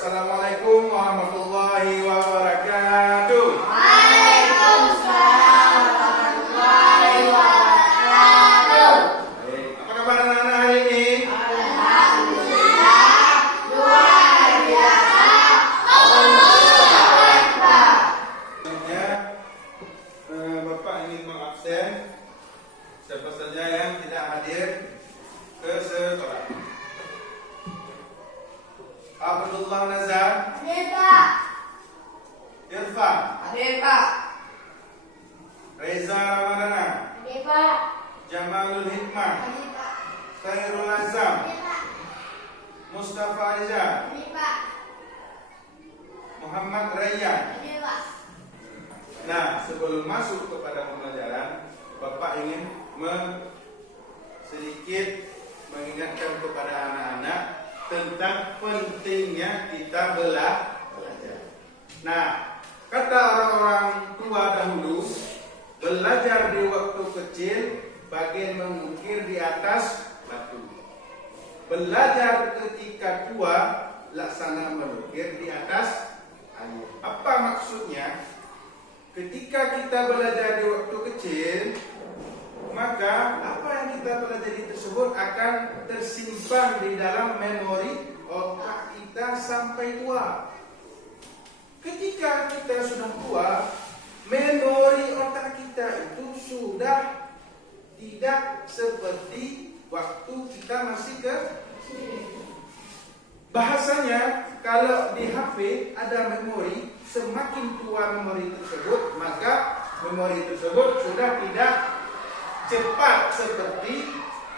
Assalamualaikum warahmatullahi wabarakatuh. Waalaikumsalam warahmatullahi wabarakatuh. Baik, apa kabar anak-anak hari ini? Alhamdulillah, luar biasa. Allahu Akbar. Selanjutnya, Bapak ingin mengabsen siapa saja yang tidak hadir ke sekolah. Abdullah Nazar, Hadir Pak. Irfan, Hadir Pak. Reza Ramadana, Hadir Pak. Jamalul Hikmah, Hadir Pak. Khairul Azam, Hadir Pak. Mustafa Rizal, Hadir Pak. Muhammad Rayyan. Hadir Pak. Nah, sebelum masuk kepada pembelajaran, Bapak ingin sedikit mengingatkan kepada anak-anak tentang pentingnya kita belajar. Nah, kata orang-orang tua dahulu, belajar di waktu kecil bagai mengukir di atas batu. Belajar ketika tua laksana melukir di atas air. Apa maksudnya? Ketika kita belajar di waktu kecil, maka apa yang kita pelajari tersebut akan tersimpan di dalam memori otak kita sampai tua. Ketika kita sudah tua, memori otak kita itu sudah tidak seperti waktu kita masih kecil. Bahasanya, kalau di HP ada memori, semakin tua memori tersebut, maka memori tersebut sudah tidak cepat seperti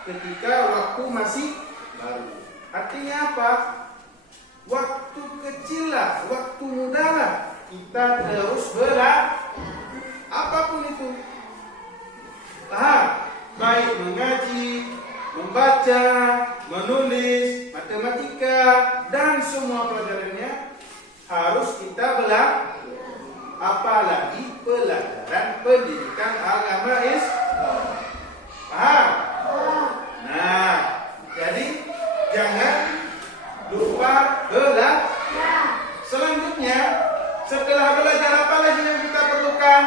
ketika waktu masih baru. Artinya apa? Waktu kecil lah, waktu muda lah, kita terus belajar apapun itu. Baik mengaji, membaca, menulis, matematika, dan semua pelajarannya harus kita belajar. Apalagi pelajaran pendidikan agama Islam. Paham? Nah, jadi jangan lupa belajar. Selanjutnya, setelah belajar apa lagi yang kita perlukan?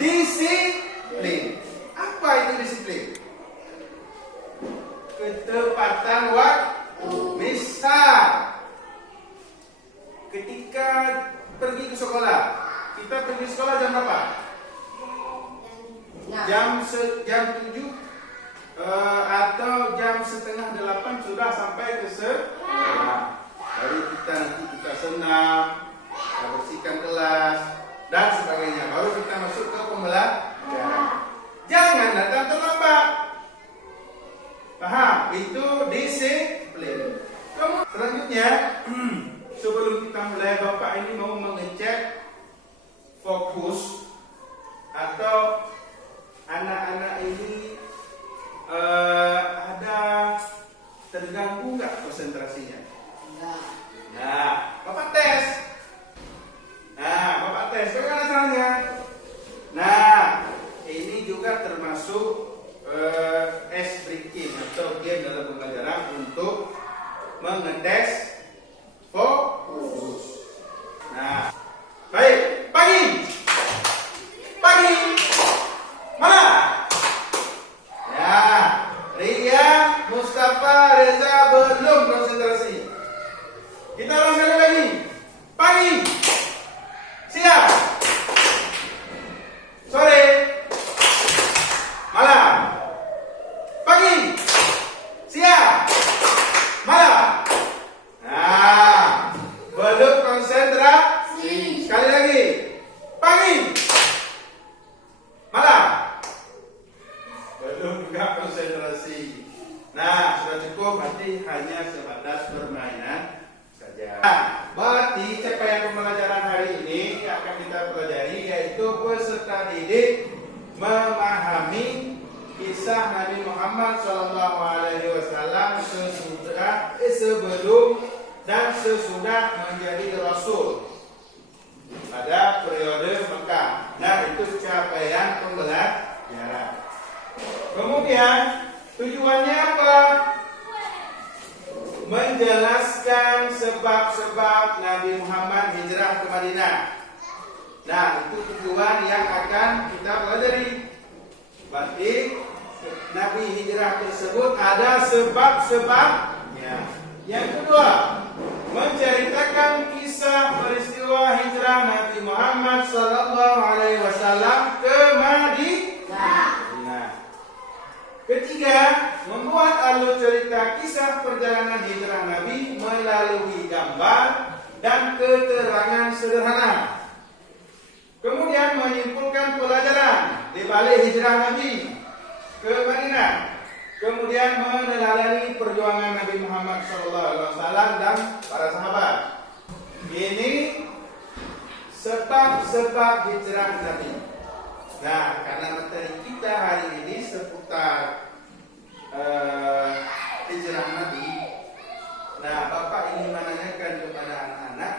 Disiplin. Apa itu disiplin? Ketepatan waktu. Misal, ketika pergi ke sekolah, kita pergi sekolah jam berapa? Jam 7 atau jam setengah 8 sudah sampai ke sekolah. Baru kita senam, kita bersihkan kelas dan sebagainya. Baru kita masuk ke pembelajaran. Jangan datang terlambat. Paham? Itu disiplin. Selanjutnya, sebelum kita mulai, Bapak ini mau mengecek fokus atau anak-anak ini ada terganggu nggak konsentrasinya? Nah, Bapak tes. Bagaimana caranya? Nah, ini juga termasuk ice breaking atau game dalam pembelajaran untuk mengetes fokus. Nah, baik, pagi. Mana? Ya, Ria, Mustafa, Reza belum konsentrasi. Kita ulang sekali lagi. Pagi. Siang. Sore. Malam. Pagi. Siang. Malam. Nah, belum konsentrasi. Sekali lagi. Pagi. Malam. Belum juga konsentrasi. Nah, sudah cukup, berarti hanya sebatas permainan saja. Nah, berarti capaian pembelajaran hari ini yang akan kita pelajari yaitu peserta didik memahami kisah Nabi Muhammad SAW sebelum dan sesudah menjadi Rasul pada periode Mekah. Nah, itu capaian pembelajaran. Kemudian tujuannya apa? menjelaskan sebab-sebab Nabi Muhammad hijrah ke Madinah. Nah, itu tujuan yang akan kita pelajari. Berarti Nabi hijrah tersebut ada sebab-sebabnya. Yang kedua, menceritakan kisah peristiwa hijrah Nabi Muhammad SAW ke Madinah. Ketiga, membuat alur cerita kisah perjalanan hijrah Nabi melalui gambar dan keterangan sederhana. Kemudian menyimpulkan pelajaran di balik hijrah Nabi ke Madinah. Kemudian meneladani perjuangan Nabi Muhammad SAW dan para sahabat. Ini sebab-sebab hijrah Nabi. Nah, karena materi kita hari ini seputar hijrah Nabi. Nah, Bapak ingin menanyakan kepada anak-anak,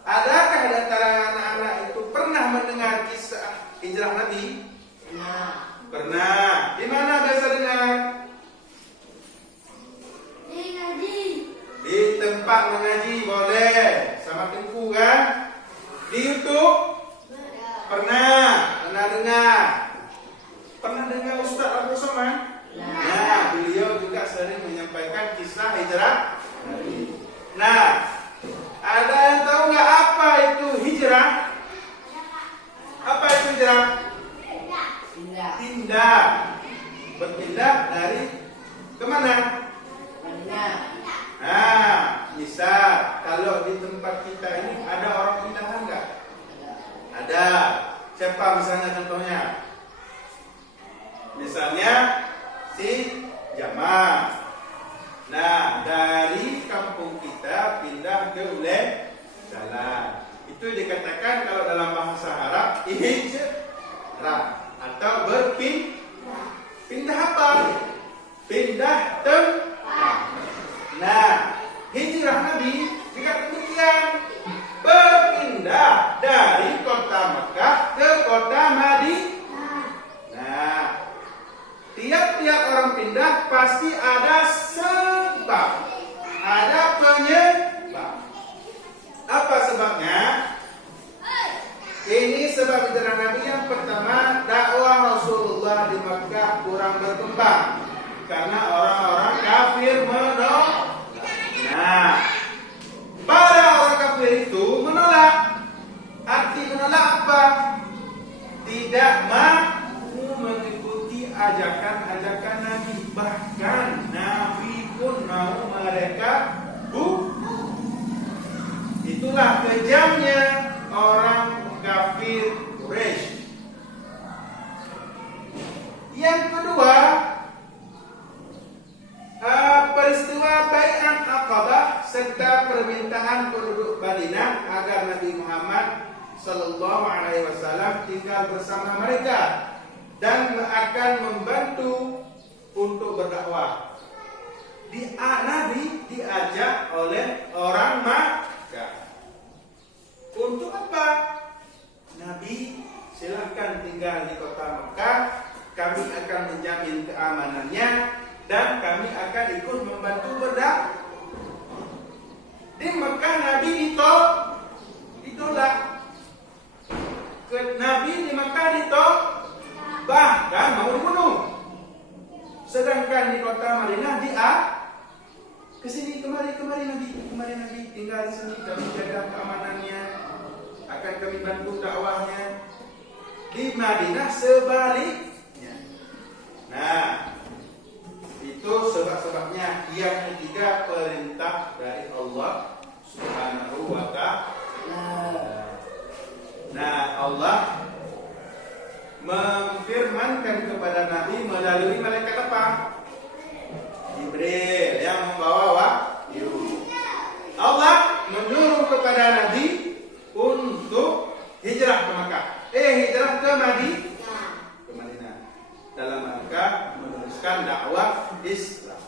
adakah di antara anak-anak itu pernah mendengar kisah hijrah Nabi? Pernah. Di mana biasa dengar? Di tempat mengaji boleh. Sama Tengku kan? Di YouTube? Pernah dengar. Pernah dengar Ustaz Abdul Somad? Nah, beliau juga sering menyampaikan kisah hijrah Nabi. Nah, ada yang tahu nggak apa itu hijrah? Apa itu hijrah? Pindah. Berpindah dari kemana? Nah, misal kalau di tempat kita ini ada orang pindahan nggak? Ada. Siapa misalnya contohnya? Misalnya si Jamal. Nah, dari kampung kita pindah ke jalan. Itu dikatakan kalau dalam bahasa Arab hijrah atau pindah apa? Pindah tempat. Nah, hijrah Nabi juga demikian. Berpindah dari kota Mekah ke kota Madinah. Nah, tiap-tiap orang pindah pasti ada sebab, ada penyebab. Apa sebabnya? Ini sebab hijrah Nabi yang pertama, dakwah Rasulullah di Mekah kurang berkembang karena orang-orang kafir menolak. Nah, para orang kafir itu menolak. Arti menolak apa? Tidak mau mengikuti ajakan-ajakan Nabi. Bahkan Nabi pun mau mereka bunuh. Itulah kejamnya orang kafir Quraisy. Yang kedua, peristiwa Bai'at Aqabah serta permintaan penduduk Madinah agar Nabi Muhammad sallallahu alaihi wasallam tinggal bersama mereka dan akan membantu untuk berdakwah. Nabi diajak oleh orang Makkah. Untuk apa? Nabi, silahkan tinggal di kota Mekah, kami akan menjamin keamanannya dan kami akan ikut membantu berdakwah. Di Mekah Nabi ditolak. Nabi di Mekah ditolak, bahkan mau dibunuh. Sedangkan di kota Madinah kesini kemari Nabi tinggal di sini, kami jaga keamanannya, akan kami bantu dakwahnya. Di Madinah sebaliknya. Nah, itu sebab-sebabnya. Yang ketiga, perintah dari Allah Subhanahu wa ta'ala. Nah, Allah memfirmankan kepada Nabi melalui malaikat apa? Jibril yang membawa wahyu. Allah menyuruh kepada Nabi untuk hijrah ke Makkah. Hijrah ke Madinah. Dalam rangka meneruskan dakwah Islam.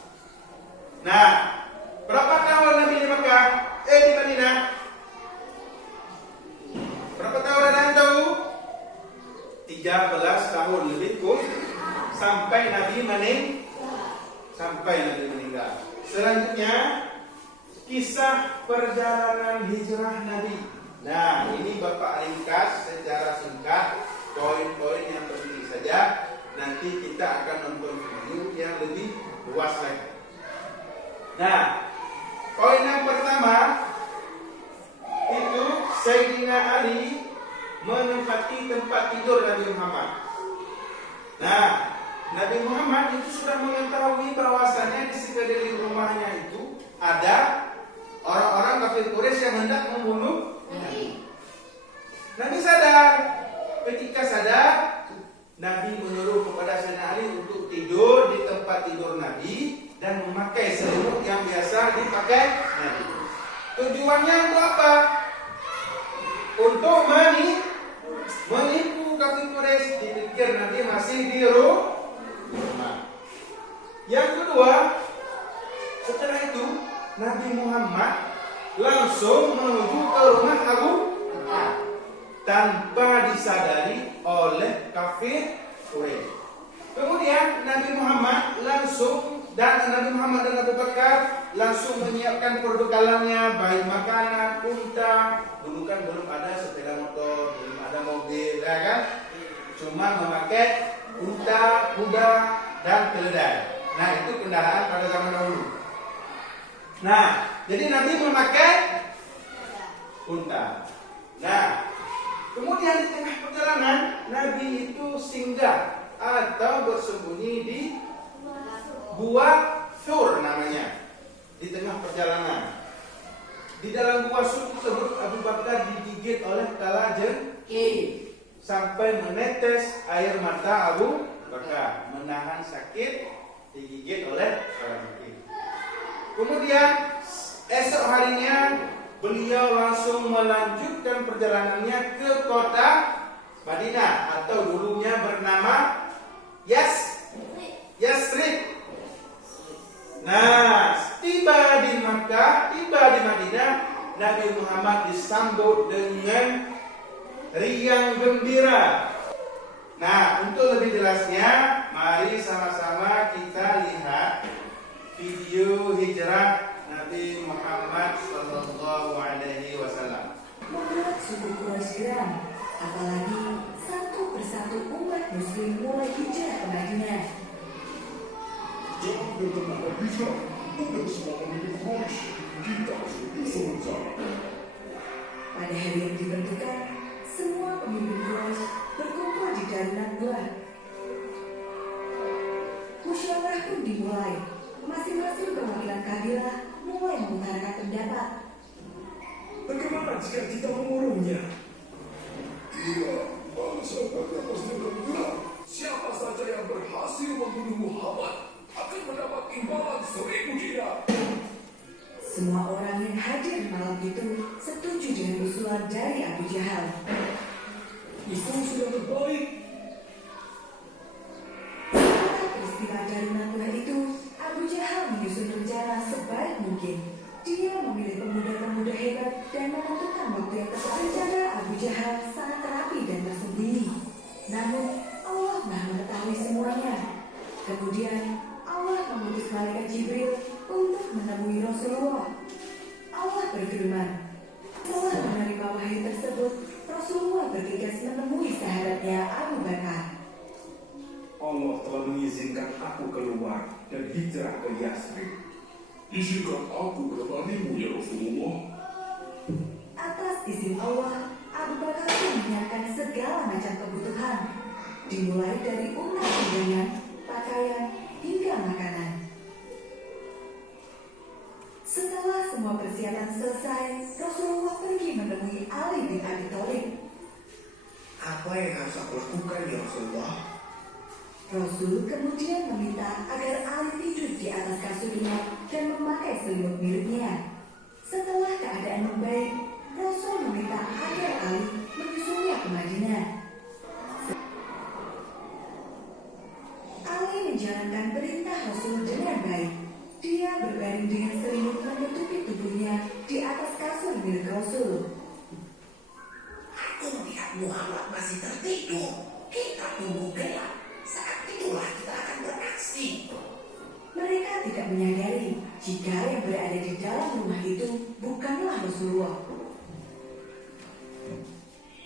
Nah, berapa tahun Nabi di Makkah? Di Madinah? Berapa tahun ada yang tahu? 13 tahun lebih sampai Nabi meninggal. Selanjutnya kisah perjalanan hijrah Nabi. Nah, ini Bapak ringkas secara singkat poin-poin yang penting saja. Nanti kita akan nonton video yang lebih luas lagi. Nah, poin yang pertama itu Sayyidina Ali menempati tempat tidur Nabi Muhammad. Nah, Nabi Muhammad itu sudah mengetahui bahwasannya di sekeliling rumahnya itu ada orang-orang kafir Quraisy yang hendak membunuh Nabi. Nabi sadar. Ketika sadar, Nabi menyuruh kepada Sayyidina Ali untuk tidur di tempat tidur Nabi dan memakai selimut yang biasa dipakai Nabi. Tujuannya untuk apa? Untuk menipu kafir Quraisy. Dipikir Nabi masih di rumah. Yang kedua, setelah itu Nabi Muhammad langsung menuju ke rumah Abu Bakar tanpa disadari oleh kafir Quraisy. Kemudian Nabi Muhammad dan Abu Bakar langsung menyiapkan perbekalannya, baik makanan, unta. Dulu kan belum ada sepeda motor, belum ada mobil, ya kan? Cuma memakai unta, kuda, dan keledai. Nah, itu kendaraan pada zaman dahulu. Nah, jadi Nabi memakai unta. Nah, kemudian di tengah perjalanan Nabi itu singgah atau bersembunyi di Gua Sur namanya. Di tengah perjalanan, di dalam Gua Sur tersebut Abu Bakar digigit oleh kalajengking sampai menetes air mata Abu Bakar, menahan sakit digigit oleh kalajengking. Kemudian esok harinya beliau langsung melanjutkan perjalanannya ke kota Madinah atau dulunya bernama Yasrib. Nah, tiba di Makkah, tiba di Madinah, Nabi Muhammad disambut dengan riang gembira. Nah, untuk lebih jelasnya, mari sama-sama kita lihat video hijrah Nabi Muhammad Sallallahu Alaihi Wasallam. Membuat suku Quraisy geram, apalagi satu persatu umat Muslim mulai hijrah ke Madinah. Jangan bertenang hijrah, untuk semua pemimpin Quraisy, kita setuju sementara. Pada hari yang ditentukan, semua pemimpin Quraisy berkumpul di Darun Nadwa. Musyawarah pun dimulai. Masing-masing perwakilan kabilah mulai mengutarakan pendapat. Bagaimana jika kita mengurungnya? Iya, bangsa akan pasti bergerak. Siapa saja yang berhasil membunuh Muhammad akan mendapat imbalan 1000 dinar. Semua orang yang hadir malam itu setuju dengan usulan dari Abu Jahal. Itu sudah terbaik. Setelah peristiwa Darun Nadwa itu, Abu Jahal menyusun rencana sebaik mungkin. Dia memilih pemuda-pemuda hebat dan menentukan waktu yang tepat. Rencana Abu Jahal sangat rapi dan tersembunyi. Namun Allah Maha mengetahui semuanya. Kemudian Allah mengutus malaikat Jibril untuk menemui Rasulullah. Allah berfirman, setelah menerima wahyu tersebut, Rasulullah bergegas menemui sahabatnya Abu Bakar. Allah telah mengizinkan aku keluar dan hijrah ke Yasrib. Izinkan aku menemanimu ya Rasulullah. Atas izin Allah, Abu Bakar pun menyiapkan segala macam kebutuhan, dimulai dari unta tunggangan, pakaian, hingga makanan. Setelah semua persiapan selesai, Rasulullah pergi menemui Ali bin Abi Thalib. Apa yang harus aku lakukan ya Rasulullah? Rasul kemudian meminta agar Ali tidur di atas kasurnya dan memakai selimut miliknya. Setelah keadaan membaik, Rasul meminta agar Ali menyusulnya ke Madinah. Ali menjalankan perintah Rasul dengan baik. Dia berbaring dengan selimut menutupi tubuhnya di atas kasur milik Rasul. Aku melihat Muhammad masih tertidur. Kita tunggu gelap. Saat itulah kita akan beraksi. Mereka tidak menyadari jika yang berada di dalam rumah itu bukanlah Rasulullah.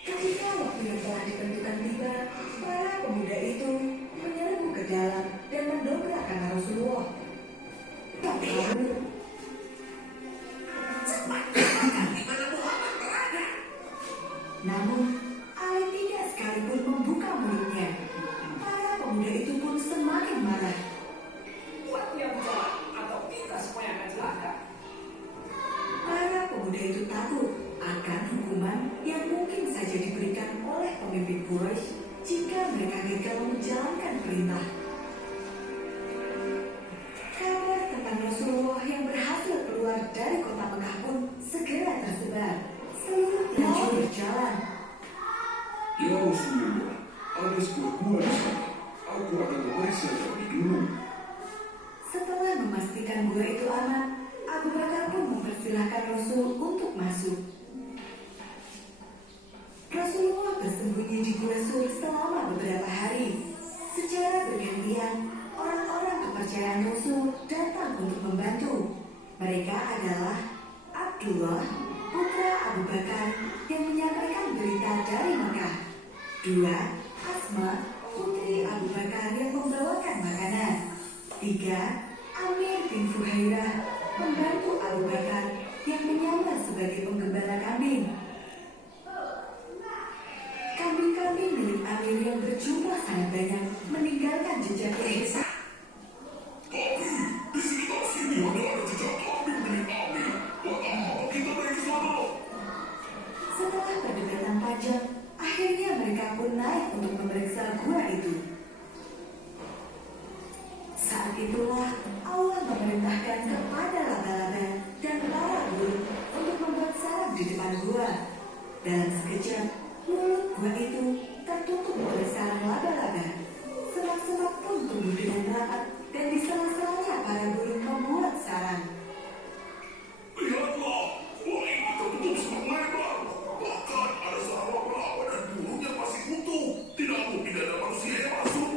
Ketika waktu yang telah ditentukan tiba, para pemuda itu menyerbu ke dalam dan mendobrak kamar Rasulullah. Lalu, namun Ali tidak sekalipun membuka mulutnya. Para pemuda itu pun semakin marah. Buat dia bicara atau kita semua yang akan celaka. Para pemuda itu takut akan hukuman yang mungkin saja diberikan oleh pemimpin Quraisy jika mereka gagal menjalankan perintah. Kabar tentang Rasulullah yang berhasil keluar dari kota Mekah pun segera tersebar. Seluruh tujuan berjalan. Ya Rasulullah, ada sebuah gua di sana. Aku akan memeriksa lebih dulu. Setelah memastikan gua itu aman, Abu Bakar pun mempersilahkan Rasul untuk masuk. Rasulullah bersembunyi di Gua Sur selama beberapa hari. Secara bergantian, orang-orang kepercayaan Rasul datang untuk membantu. Mereka adalah Abdullah, putra Abu Bakar yang menyampaikan berita dari Mekah. 2. Asma, putri Abu Bakar yang membawakan makanan. 3. Amir bin Fuhairah, pembantu Abu Bakar yang menyamar sebagai penggembala kambing. Kambing-kambing milik Amir yang berjumlah sangat banyak meninggalkan jejak yang besar. Tapi di sekitar sini hanya ada jejak kambing milik Amir. Buat apa kita pergi ke sana? Setelah perdebatan panjang, akhirnya mereka pun naik untuk memeriksa gua itu. Saat itulah Allah memerintahkan kepada laba-laba dan para burung untuk membuat sarang di depan gua. Dalam sekejap, mulut gua itu tertutup oleh sarang laba-laba. Semak-semak pun tumbuh dengan rapat dan di sela-selanya para burung membuat sarang. Lihatlah, gua ini tertutup sangat lebar. Bahkan ada sarang laba-laba dan burung yang masih utuh. Tidak mungkin ada manusia yang masuk.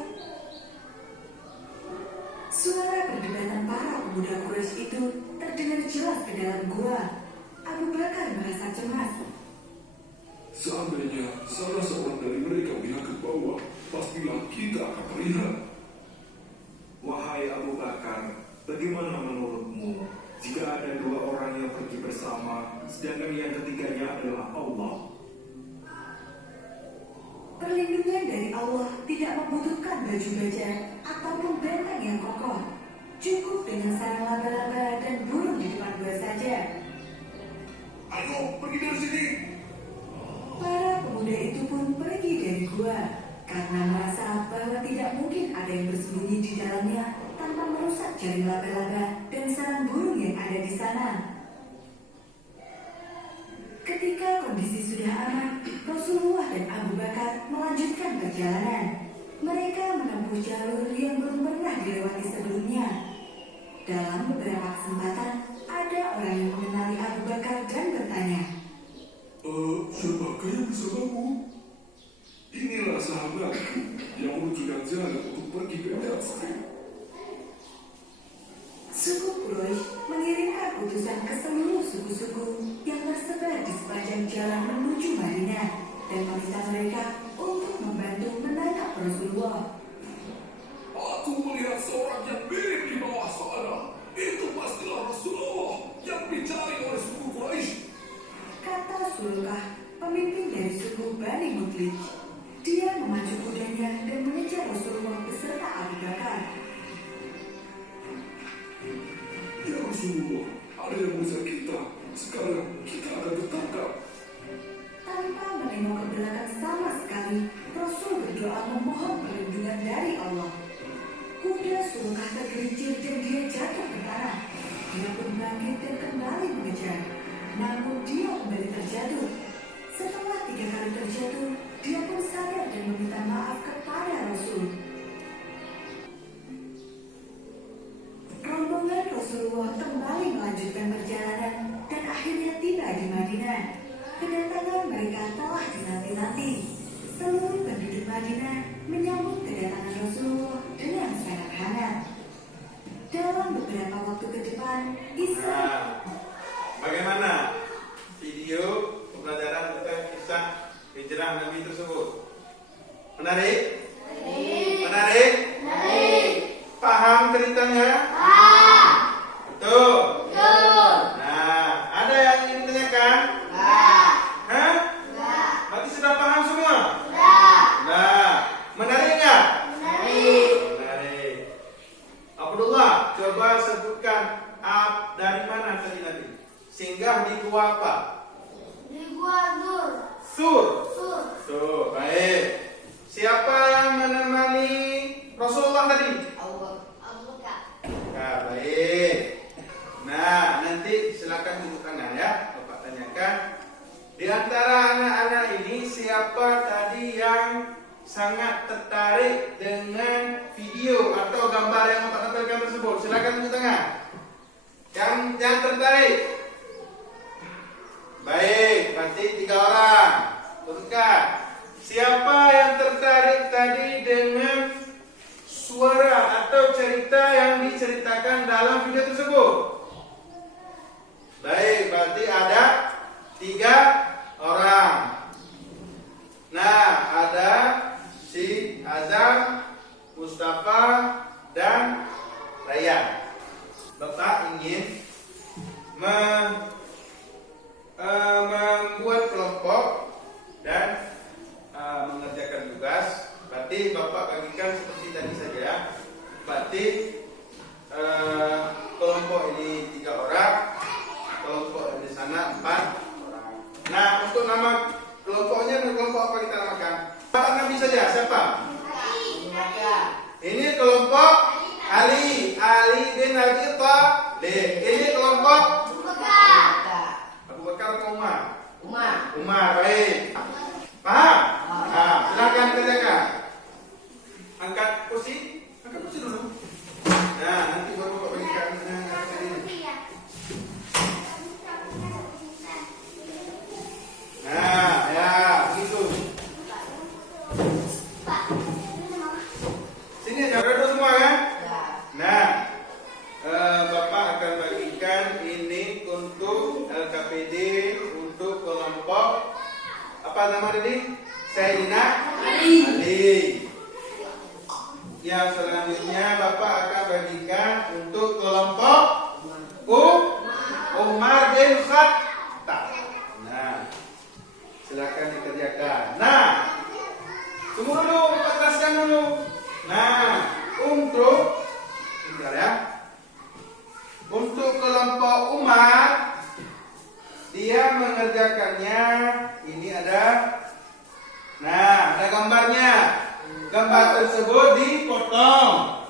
Suara perdebatan para pemuda Quraisy itu terdengar jelas ke dalam gua. Abu Bakar merasa cemas. Seandainya salah seorang dari mereka melihat ke bawah, pastilah kita akan terlihat. Wahai Abu Bakar, bagaimana menurutmu jika ada dua orang yang pergi bersama, sedangkan yang ketiganya adalah Allah? Perlindungan dari Allah tidak membutuhkan baju baja ataupun benteng yang kokoh. Cukup dengan sarang laba-laba dan burung di depan gua saja. Ayo, pergi dari sini. Para pemuda itu pun pergi dari gua karena merasa bahwa tidak mungkin ada yang bersembunyi di dalamnya tanpa merusak jaring laba-laba dan sarang burung yang ada di sana. Ketika kondisi sudah aman, Rasulullah dan Abu Bakar melanjutkan perjalanan. Mereka menempuh jalur yang belum pernah dilewati sebelumnya. Dalam beberapa kesempatan, ada orang yang mengenali Abu Bakar dan bertanya, Siapakah yang bersamamu? Inilah sahabatku yang menunjukkan jalan untuk pergi ke Yathrib. suku Quraisy mengirimkan utusan ke seluruh suku-suku yang tersebar di sepanjang jalan menuju Madinah dan meminta mereka untuk membantu menangkap Rasulullah. Aku melihat seorang yang mirip di bawah sana. Itu pastilah Rasulullah yang dicari oleh suku Quraisy. Kata Sulkah, pemimpin dari suku Bani Mutlik. Dia memacu kudanya dan mengejar Rasulullah beserta Abu Bakar. Ya Rasulullah, ada yang mengejar kita. Sekarang kita akan tertangkap. Tanpa menengok ke belakang sama sekali, Rasul berdoa memohon perlindungan dari Allah. Kuda Sulkah tergelincir dan dia jatuh ke tanah. Dia pun bangkit dan kembali mengejar. Namun dia kembali terjatuh. Setelah 3 kali terjatuh, dia pun sadar dan meminta maaf kepada Rasul. Rombongan Rasulullah kembali melanjutkan perjalanan dan akhirnya tiba di Madinah. Kedatangan mereka telah dinanti-nanti. Seluruh penduduk Madinah menyambut kedatangan Rasulullah dengan sangat hangat. Dalam beberapa waktu ke depan, tersebut? Menarik? Menarik? Paham ceritanya? Betul. Nah, ada yang ingin ditanyakan? Hah? Berarti sudah paham semua? Nah, menarik nggak? Menarik. Abdullah, coba sebutkan dari mana tadi nanti? Singgah di gua apa? Sur. Sur, baik. Siapa yang menemani Rasulullah tadi? Ya, baik. Nah, nanti silakan tunjuk tangan ya. Bapak tanyakan. Di antara anak-anak ini siapa tadi yang sangat tertarik dengan video atau gambar yang Bapak tampilkan tersebut? Silakan tunjuk tangan. Yang tertarik. Baik, berarti 3 orang. Tunjukkan. Siapa yang tertarik tadi dengan suara atau cerita yang diceritakan dalam video tersebut? Baik, berarti ada 3 orang. Nah, ada si Azam, Mustafa, dan Rayyan. Bapak ingin membuat kelompok dan mengerjakan tugas. Berarti Bapak bagikan seperti tadi saja. Berarti kelompok ini 3 orang, kelompok di sana 4 orang. Nah, untuk nama kelompoknya, kelompok apa kita namakan? Bapak Nabi saja, siapa? Ini kelompok Ali bin Abi Thalib. Ini kelompok Abu Bakar atau Umar, baik. Paham? Nah, silakan kerjakan. Angkat kursi dulu. Nah, nanti baru Bapak berikan ini. Nah, ya, begitu. Sini ada semua kan? Nah, Bapak akan bagikan ini untuk LKPD, untuk kelompok apa nama tadi? Sayyidina Ali. Yang selanjutnya Bapak akan bagikan untuk kelompok Umar bin Khattab. Nah, silakan dikerjakan. Nah, tunggu dulu, Bapak jelaskan dulu. Nah, bentar ya. Untuk kelompok Umar, dia mengerjakannya. Ini ada. Nah, ada gambarnya. Gambar tersebut dipotong,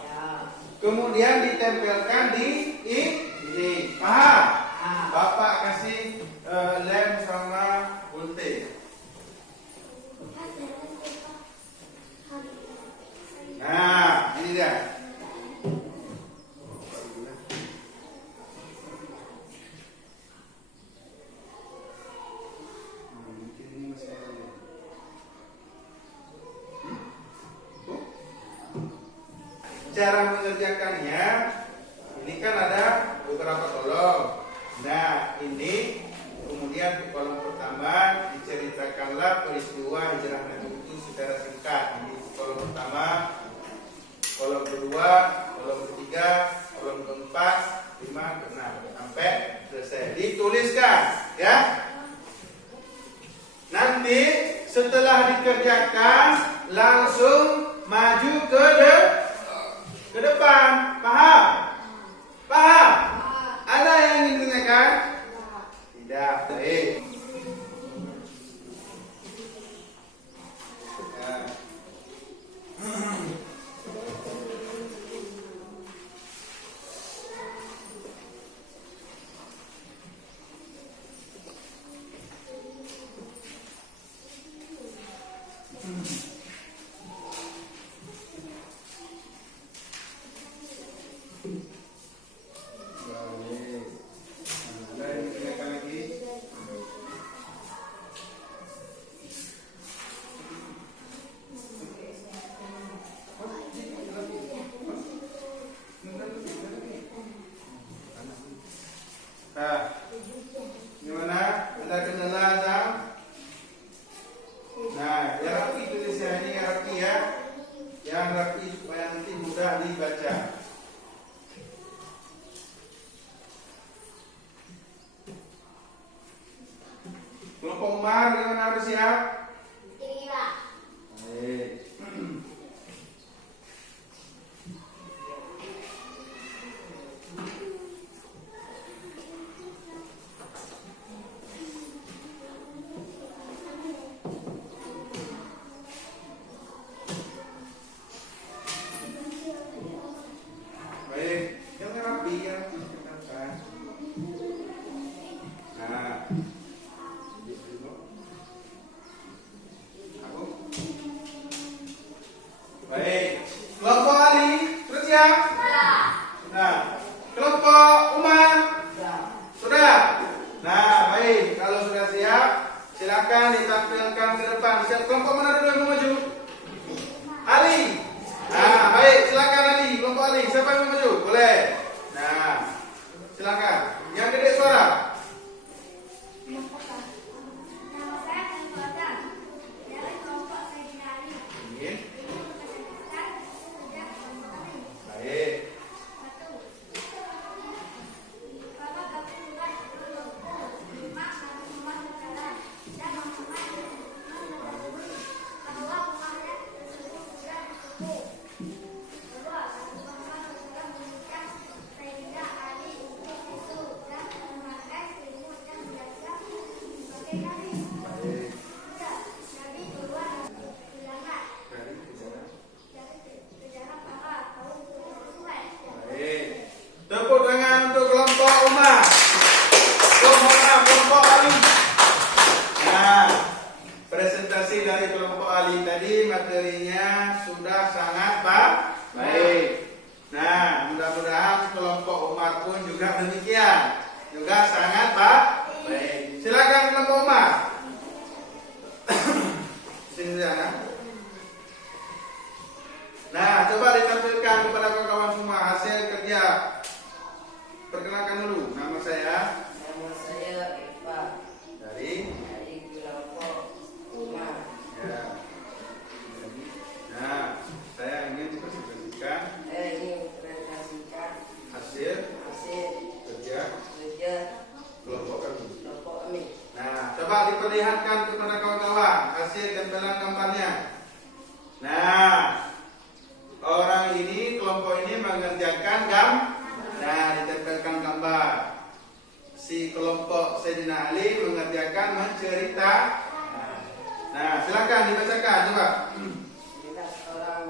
kemudian ditempelkan di ini. Paham? Bapak kasih lem sama gunting. Nah, ini dia. Cara mengerjakannya, ini kan ada beberapa kolom. Nah, ini kemudian di kolom pertama diceritakanlah peristiwa hijrah Nabi itu secara singkat. Ini kolom pertama, kolom kedua, kolom ketiga, kolom keempat, 5, 6 sampai selesai. Dituliskan, ya. Nanti setelah dikerjakan langsung maju ke depan. Paham? Ada yang ingin ditanyakan? Tidak. Baik. Baik. Kelompok Ali sudah siap? Nah, kelompok Umar sudah. Nah, baik. Kalau sudah siap, silakan ditampilkan ke depan. Siap kelompok mana dulu yang mau maju? Ali. Nah, baik. Silakan Ali. Kelompok Ali. Siapa yang mau maju? Boleh. Nah, silakan. Yang gede suara. Nama saya Kelompok Adam. Dari kelompok Sayyidina Ali. Ingin. Kesehatan sejak kelompok Ali. Baik. 1. Bapak kami tugas dulu. 5. Nabi Muhammad SAW dan Muhammad mengetahui bahwa rumahnya tersebut sudah ditutup. 2. Nabi Muhammad SAW meminta Sayyidina Ali untuk itu dan memakai selimut yang biasa dipakai Nabi. Baik. 3. Nabi keluar bilangan Dari kejaran. dari kejaran para kaum sungai. Baik. Tepuk tangan untuk kelompok Umar. Kelompok Ali. Nah, presentasi dari kelompok Ali tadi materinya sudah sangat baik. Nah, mudah-mudahan kelompok Umar pun juga demikian. Juga sangat baik. Silakan kelompok Umar. Sini sana. Nah, coba ditampilkan kepada kawan-kawan semua hasil kerja. Perkenalkan dulu, nama saya Nama saya Eva dari dari kelompok Umar. ya. Nah, saya ingin presentasikan Saya ingin mempresentasikan hasil hasil kerja kerja kelompok kami. kelompok kami. Nah, coba diperlihatkan kepada kawan-kawan hasil tempelan gambarnya. Nah, orang ini, kelompok ini mengerjakan nah, ditempelkan gambar. Si kelompok Sayyidina Ali mengerjakan mencerita. Nah, silakan dibacakan coba. Inilah seorang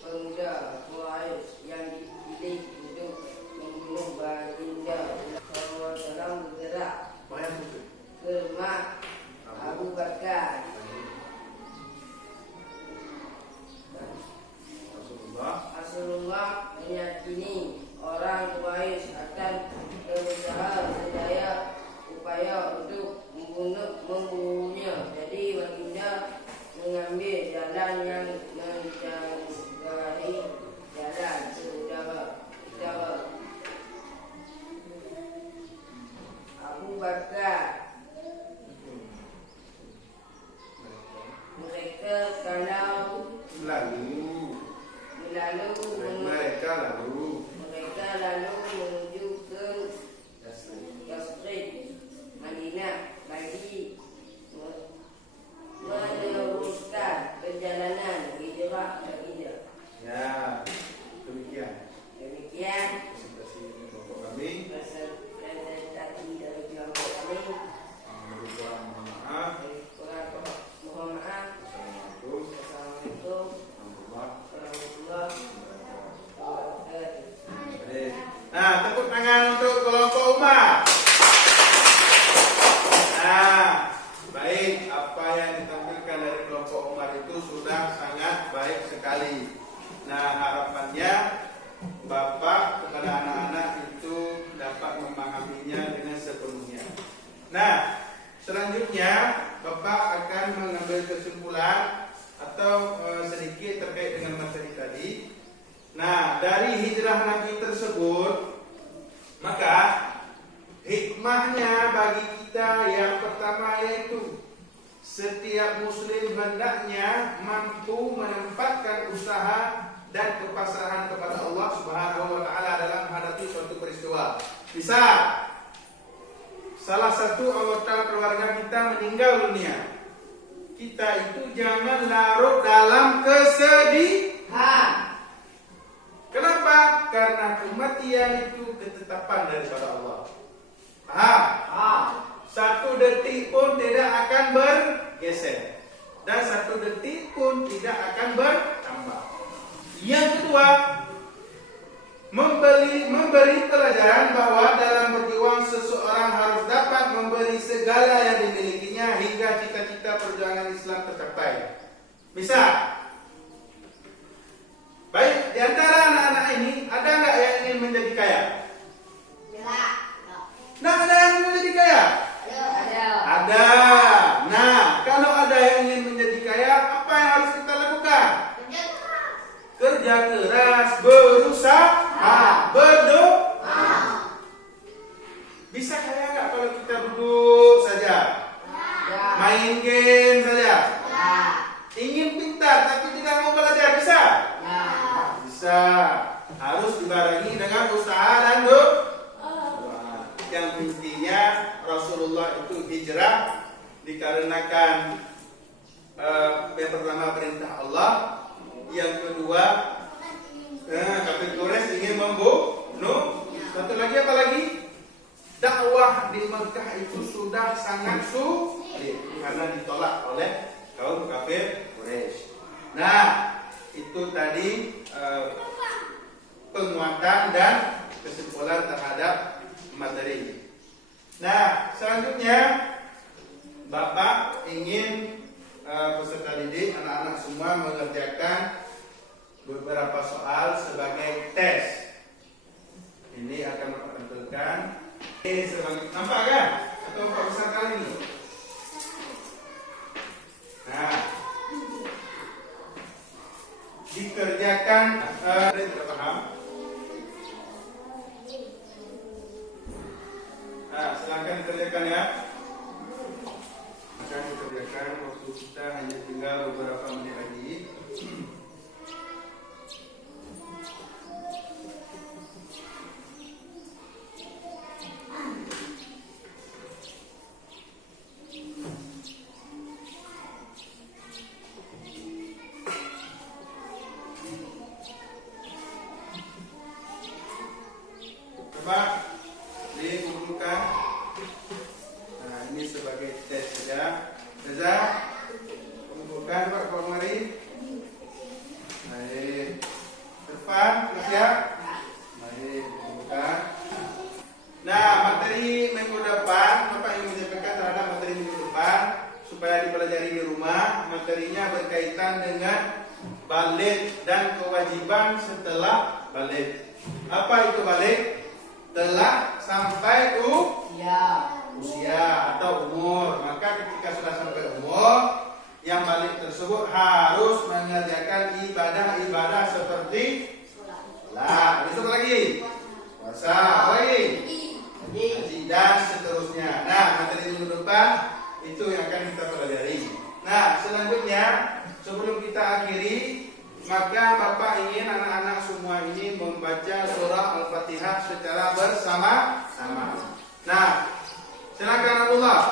pemuda Quraisy yang dipilih untuk membunuh baginda Rasulullah SAW bergerak ke rumah Abu Bakar. Rasulullah meyakini orang Quraisy akan berusaha sedaya upaya untuk membunuhnya. Jadi baginda mengambil jalan yang mencari jalan utara. Abu Bakar mereka mereka lalu menuju ke Yasrib, Madinah bagi meneruskan perjalanan hijrah baginda. Ya, demikian Demikian presentasi kelompok kami. presentasi dari kelompok kami. Lebih kurang mohon maaf. Kurang mohon maaf. Assalamualaikum Assalamualaikum warahmatullahi warahmatullahi wabarakatuh. Baik. Nah, tepuk tangan untuk kelompok Umar. Nah, baik, apa yang ditampilkan dari kelompok Umar itu sudah sangat baik sekali. Nah, harapannya Bapak kepada anak-anak itu dapat memahaminya dengan sepenuhnya. Nah, selanjutnya Bapak akan mengambil kesimpulan atau sedikit terkait dengan materi tadi. Nah, dari hijrah Nabi tersebut, maka hikmahnya bagi kita yang pertama yaitu setiap muslim hendaknya mampu menempatkan usaha dan kepasrahan kepada Allah Subhanahu wa taala dalam menghadapi suatu peristiwa. Misal salah satu anggota keluarga kita meninggal dunia, kita itu jangan larut dalam kesedihan. Kenapa? Karena kematian itu ketetapan daripada Allah. Paham? Satu detik pun tidak akan bergeser, dan satu detik pun tidak akan bertambah. Yang kedua, memberi pelajaran bahwa dalam berjuang seseorang harus dapat memberi segala yang dimilikinya hingga cita-cita perjuangan Islam tercapai. Misal, bekerja keras, berusaha, berdoa. Bisa kaya nggak kalau kita duduk saja, main game saja? Ingin pintar tapi tidak mau belajar, bisa? Bisa. Harus dibarengi dengan usaha dan doa. Yang intinya Rasulullah itu hijrah dikarenakan yang pertama perintah Allah, yang kedua kafir Quraisy ingin membunuh. Satu lagi apa lagi? Dakwah di Mekah itu sudah sangat sulit karena ditolak oleh kaum kafir Quraisy. Nah, itu tadi penguatan dan kesimpulan terhadap materi. Nah, selanjutnya Bapak ingin peserta didik, anak-anak semua mengerjakan beberapa soal sebagai tes. Ini akan Bapak tampilkan. Ini sebagai, nampak kan? Atau Bapak besar kali ini? Nah, dikerjakan. Tidak paham? Nah, silakan dikerjakan ya. Akan dikerjakan, waktu kita hanya tinggal beberapa menit lagi. Coba dikumpulkan. Nah, ini sebagai tes saja. Reza, kumpulkan Pak, kalau mari. Baik. Depan, siap. Baik, kumpulkan. Nah, materi minggu depan, Bapak ingin menyampaikan terhadap materi minggu depan supaya dipelajari di rumah. Materinya berkaitan dengan balik dan kewajiban setelah balik. Apa itu balik? Telah sampai usia atau umur. Maka ketika sudah sampai umur, yang balik tersebut harus mengerjakan ibadah-ibadah seperti sholat, apa lagi? Puasa, apa lagi? Haji dan seterusnya. Nah, materi minggu depan itu yang akan kita pelajari. Nah, selanjutnya sebelum kita akhiri, maka Bapak ingin anak-anak semua ini membaca surah Al-Fatihah secara bersama-sama. Nah, silakan Abdullah.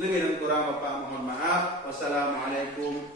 Lebih dan kurang Bapak mohon maaf. Wassalamualaikum